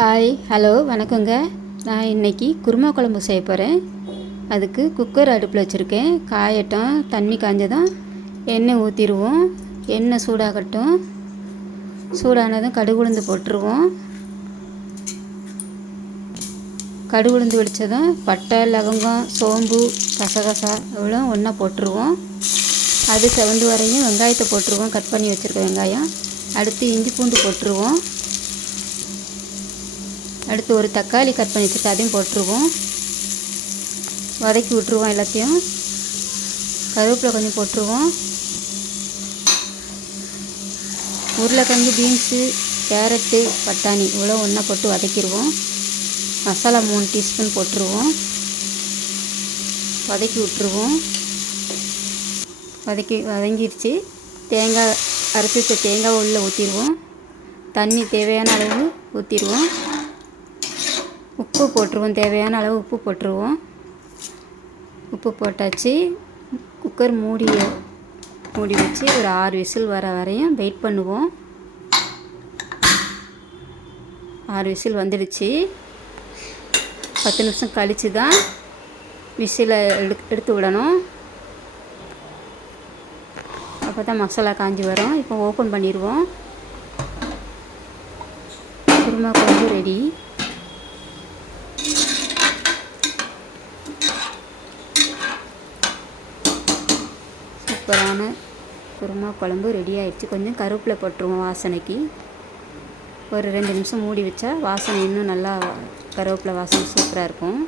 Hi hello வணக்கங்க. நான் இன்றைக்கி குருமா குழம்பு செய்ய போகிறேன். அதுக்கு குக்கர் அடுப்பில் வச்சுருக்கேன். காயட்டும், தண்ணி காஞ்சதும் எண்ணெய் ஊற்றிடுவோம். எண்ணெய் சூடாகட்டும். சூடானதும் கடுகு உளுந்து போட்டுருவோம். கடுகு உளுந்து வெடித்ததும் பட்டை, லவங்கம், சோம்பு, கசகசா இவ்வளோ ஒன்றா போட்டுருவோம். அது செவந்து வரையும் வெங்காயத்தை போட்டுருவோம். கட் பண்ணி வச்சுருக்க வெங்காயம். அடுத்து இஞ்சி பூண்டு போட்டுருவோம். அடுத்து ஒரு தக்காளி கட் பண்ணி வச்சுட்டு அதையும் போட்டுருவோம். வதக்கி விட்ருவோம் எல்லாத்தையும். கருவேப்பிலை கொஞ்சம் போட்டுருவோம். உருளைக்கிழங்கு, பீன்ஸு, கேரட்டு, பட்டாணி இவ்வளோ ஒன்றா போட்டு வதக்கிடுவோம். மசாலா 3 டீஸ்பூன் போட்டுருவோம். வதக்கி விட்ருவோம். வதங்கிடுச்சு. தேங்காய் அரைச்சி வச்ச தேங்காய் உள்ளே ஊற்றிடுவோம். தண்ணி தேவையான அளவு ஊற்றிடுவோம். உப்பு போட்டுருவோம். தேவையான அளவு உப்பு போட்டுருவோம். உப்பு போட்டாச்சு. குக்கர் மூடி வச்சு ஒரு 6 விசில் வர வரையும் வெயிட் பண்ணுவோம். 6 விசில் வந்துடுச்சு. 10 நிமிஷம் கழித்து தான் விசிலை எடுத்து விடணும். அப்போ தான் மசாலா காஞ்சி வரும். இப்போ ஓப்பன் பண்ணிடுவோம். குருமா குழம்பு ரெடி. சூப்பரான குருமா குழம்பு ரெடி ஆகிடுச்சு. கொஞ்சம் கருவேப்பிலை போட்டுருவோம் வாசனைக்கு. ஒரு 2 நிமிஷம் மூடி வச்சா வாசனை இன்னும் நல்லா கருவேப்பிலை வாசனை சூப்பராக இருக்கும்.